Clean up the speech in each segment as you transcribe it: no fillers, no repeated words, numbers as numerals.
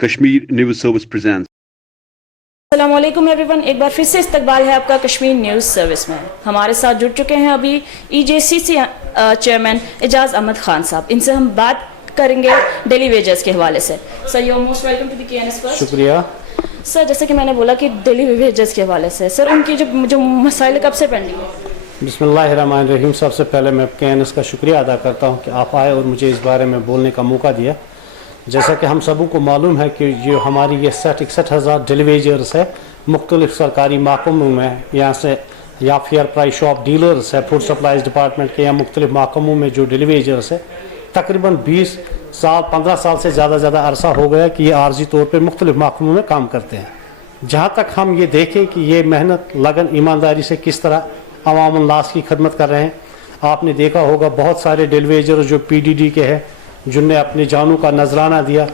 Kashmir News Service presents. السلام علیکم every one, ایک بار پھر سے استقبال ہے آپ کا کشمیر نیوز سروس میں. ہمارے ساتھ جڑ چکے ہیں ابھی EJCC چیئرمین اعجاز احمد خان صاحب. ان سے ہم بات کریں گے ڈیلی ویجز کے حوالے سے. Sir you most welcome to the KNS first. شکریہ. سر جیسے کہ میں نے بولا کہ ڈیلی ویجز کے حوالے سے سر ان کی جو مسائل کب سے پینڈنگ ہے؟ بسم اللہ الرحمن الرحیم. سب سے پہلے میں KNS کا شکریہ ادا کرتا ہوں کہ آپ آئے اور مجھے اس بارے میں بولنے کا موقع دیا. جیسا کہ ہم سبوں کو معلوم ہے کہ جو ہماری یہ 61,000 ڈیلی ویجرز ہے مختلف سرکاری محکموں میں، یہاں سے یا فیئر پرائز شاپ ڈیلرز ہے فوڈ سپلائز ڈپارٹمنٹ کے، یا مختلف محکموں میں جو ڈیلی ویجرز ہے تقریباً 20 سال 15 سال سے زیادہ عرصہ ہو گیا کہ یہ عارضی طور پہ مختلف محکموں میں کام کرتے ہیں. جہاں تک ہم یہ دیکھیں کہ یہ محنت لگن ایمانداری سے کس طرح عوام الناس کی خدمت کر رہے ہیں. آپ نے دیکھا ہوگا بہت سارے ڈیلی ویجرز جو PDD کے ہیں جن نے اپنے جانوں کا نذرانہ دیا،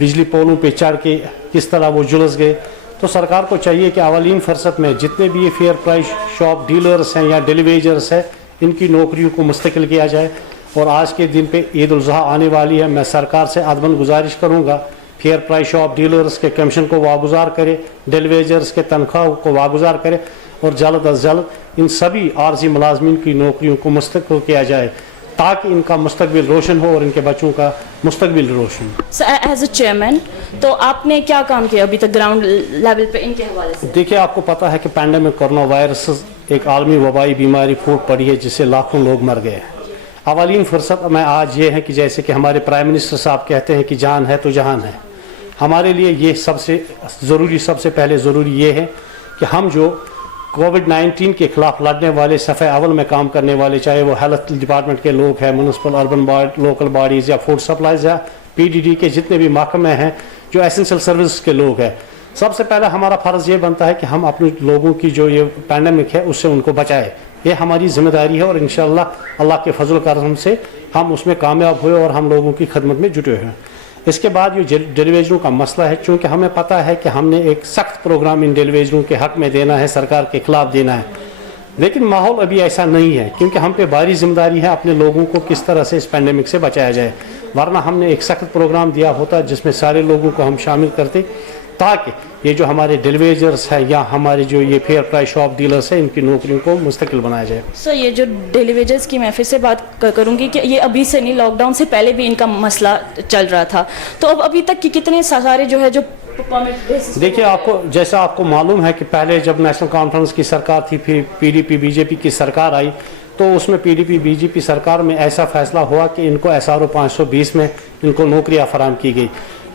بجلی پولوں پہ چڑھ کے کس طرح وہ جلس گئے. تو سرکار کو چاہیے کہ اولین فرصت میں جتنے بھی یہ فیئر پرائز شاپ ڈیلرز ہیں یا ڈیلی ویجرز ہیں ان کی نوکریوں کو مستقل کیا جائے. اور آج کے دن پہ عید الاضحیٰ آنے والی ہے. میں سرکار سے عدمن گزارش کروں گا فیئر پرائز شاپ ڈیلرز کے کمیشن کو واگزار کرے، ڈیلی ویجرز کے تنخواہ کو واگزار کرے اور جلد از جلد ان سبھی عارضی ملازمین کی نوکریوں کو مستقل کیا جائے تاکہ ان کا مستقبل روشن ہو اور ان کے بچوں کا مستقبل روشن ہو. سر ایز اے چیئرمین تو آپ نے کیا کام کیا ابھی تک گراؤنڈ لیول پہ ان کے حوالے سے؟ دیکھیے، آپ کو پتہ ہے کہ پینڈیمک کورونا وائرس ایک عالمی وبائی بیماری پھوٹ پڑی ہے جس سے لاکھوں لوگ مر گئے ہیں. اولین فرصت میں آج یہ ہے کہ جیسے کہ ہمارے پرائم منسٹر صاحب کہتے ہیں کہ جان ہے تو جہان ہے. ہمارے لیے یہ سب سے پہلے ضروری یہ ہے کہ ہم جو کووڈ-19 کے خلاف لڑنے والے صفحہ اول میں کام کرنے والے، چاہے وہ ہیلتھ ڈپارٹمنٹ کے لوگ ہیں، میونسپل اربن لوکل باڈیز یا فوڈ سپلائز یا PDD کے جتنے بھی محکمے ہیں جو ایسنشل سروس کے لوگ ہیں، سب سے پہلے ہمارا فرض یہ بنتا ہے کہ ہم اپنے لوگوں کی جو یہ پینڈیمک ہے اس سے ان کو بچائے. یہ ہماری ذمہ داری ہے اور انشاءاللہ اللہ کے فضل و کرم سے ہم اس میں کامیاب ہوئے اور ہم لوگوں کی خدمت میں جٹے ہیں. اس کے بعد یہ ڈیلی ویجروں کا مسئلہ ہے. چونکہ ہمیں پتہ ہے کہ ہم نے ایک سخت پروگرام ان ڈیلی ویجروں کے حق میں دینا ہے، سرکار کے خلاف دینا ہے، لیکن ماحول ابھی ایسا نہیں ہے کیونکہ ہم پہ بھاری ذمہ داری ہے اپنے لوگوں کو کس طرح سے اس پینڈیمک سے بچایا جائے. ورنہ ہم نے ایک سخت پروگرام دیا ہوتا جس میں سارے لوگوں کو ہم شامل کرتے تاکہ یہ جو ہمارے ڈیلی ویجرز ہیں یا ہمارے جو یہ فیئر پرائز شاپ ڈیلرز ہیں ان کی نوکریوں کو مستقل بنایا جائے. سر یہ جو ڈیلی ویجز کی میں پھر سے بات کروں گی کہ یہ ابھی سے نہیں، لاک ڈاؤن سے پہلے بھی ان کا مسئلہ چل رہا تھا. تو اب ابھی تک کی کتنے سارے جو ہے جو دیکھیے، آپ کو جیسا آپ کو معلوم ہے کہ پہلے جب نیشنل کانفرنس کی سرکار تھی، پھر PDP BJP کی سرکار آئی تو اس میں PDP BJP سرکار میں ایسا فیصلہ ہوا کہ ان کو SRO 520 میں ان کو نوکریاں فراہم کی گئی.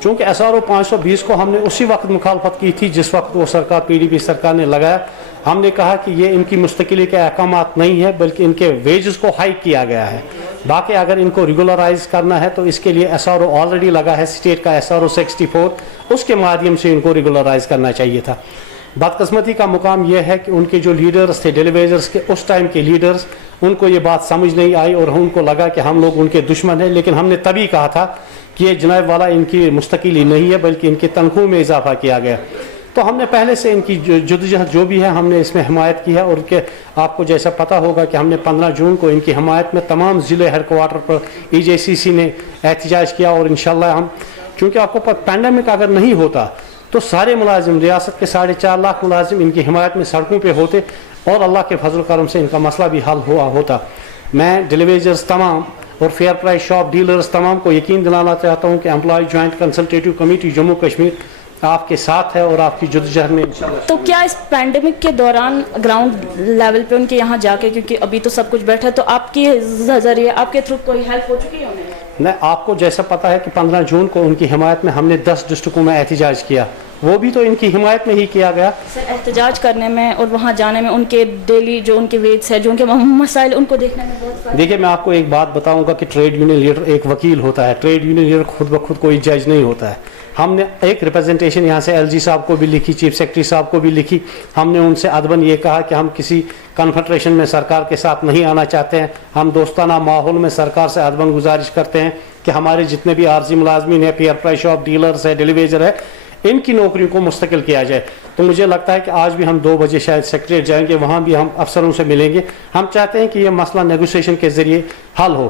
چونکہ SRO 520 کو ہم نے اسی وقت مخالفت کی تھی جس وقت وہ سرکار PDP سرکار نے لگایا. ہم نے کہا کہ یہ ان کی مستقلی کے احکامات نہیں ہے بلکہ ان کے ویجز کو ہائیک کیا گیا ہے. باقی اگر ان کو ریگولرائز کرنا ہے تو اس کے لیے SRO آلریڈی لگا ہے، اسٹیٹ کا SRO 64، اس کے مادھیم سے ان کو ریگولرائز کرنا چاہیے تھا. بدقسمتی کا مقام یہ ہے کہ ان کے جو لیڈرز تھے ڈیلی ویجرز کے اس ٹائم کے لیڈرز، ان کو یہ بات سمجھ نہیں آئی اور ان کو لگا کہ ہم لوگ ان کے دشمن ہیں. لیکن ہم نے تبھی کہا تھا کہ یہ جناب والا ان کی مستقلی نہیں ہے بلکہ ان کے تنخواہ میں اضافہ کیا گیا. تو ہم نے پہلے سے ان کی جدوجہد جو بھی ہے ہم نے اس میں حمایت کی ہے. اور کہ آپ کو جیسا پتہ ہوگا کہ ہم نے 15 جون کو ان کی حمایت میں تمام ضلع ہیڈ کوارٹر پر EJCC نے احتجاج کیا. اور انشاءاللہ ہم، چونکہ آپ کو پینڈیمک اگر نہیں ہوتا تو سارے ملازم، ریاست کے 4.5 لاکھ ملازم ان کی حمایت میں سڑکوں پہ ہوتے اور اللہ کے فضل و کرم سے ان کا مسئلہ بھی حل ہوا ہوتا. میں ڈیلی ویجرز تمام اور فیئر پرائز شاپ ڈیلرز تمام کو یقین دلانا چاہتا ہوں کہ employee joint consultative committee Jammu Kashmir آپ کے ساتھ ہے اور آپ کی جدوجہد میں انشاءاللہ. تو کیا اس پینڈیمک کے دوران گراؤنڈ لیول پہ ان کے یہاں جا کے، کیونکہ ابھی تو سب کچھ بیٹھا ہے، تو آپ کے ذریعے آپ کے تھرو کوئی ہیلپ ہو چکی ہے انہیں؟ نہیں، آپ کو جیسا پتہ ہے کہ 15 جون کو ان کی حمایت میں ہم نے 10 ڈسٹرکوں میں احتجاج کیا، وہ بھی تو ان کی حمایت میں ہی کیا گیا. سر احتجاج کرنے میں اور وہاں جانے میں ان کے ڈیلی جو ان کے ویٹس ہے، جو ان کے مسائل، ان کو دیکھنے میں بہت فرق. دیکھیے، میں آپ کو ایک بات بتاؤں گا کہ ٹریڈ یونین لیڈر ایک وکیل ہوتا ہے. ٹریڈ یونین لیڈر خود بخود کوئی جج نہیں ہوتا ہے. ہم نے ایک ریپرزنٹیشن یہاں سے LG صاحب کو بھی لکھی، چیف سیکرٹری صاحب کو بھی لکھی. ہم نے ان سے ادباً یہ کہا کہ ہم کسی کنفیڈریشن میں سرکار کے ساتھ نہیں آنا چاہتے ہیں. ہم دوستانہ ماحول میں سرکار سے ادباً گزارش کرتے ہیں کہ ہمارے جتنے بھی عارضی ملازمین ہیں، فیئر پرائز شاپ ڈیلرز ہے، ڈیلی ویجر ہے، ان کی نوکریوں کو مستقل کیا جائے. تو مجھے لگتا ہے کہ آج بھی ہم 2 بجے شاید سیکریٹریٹ جائیں گے، وہاں بھی ہم افسروں سے ملیں گے. ہم چاہتے ہیں کہ یہ مسئلہ نیگوسیشن کے ذریعے حل ہو.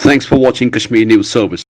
Thanks for watching Kashmir News Service.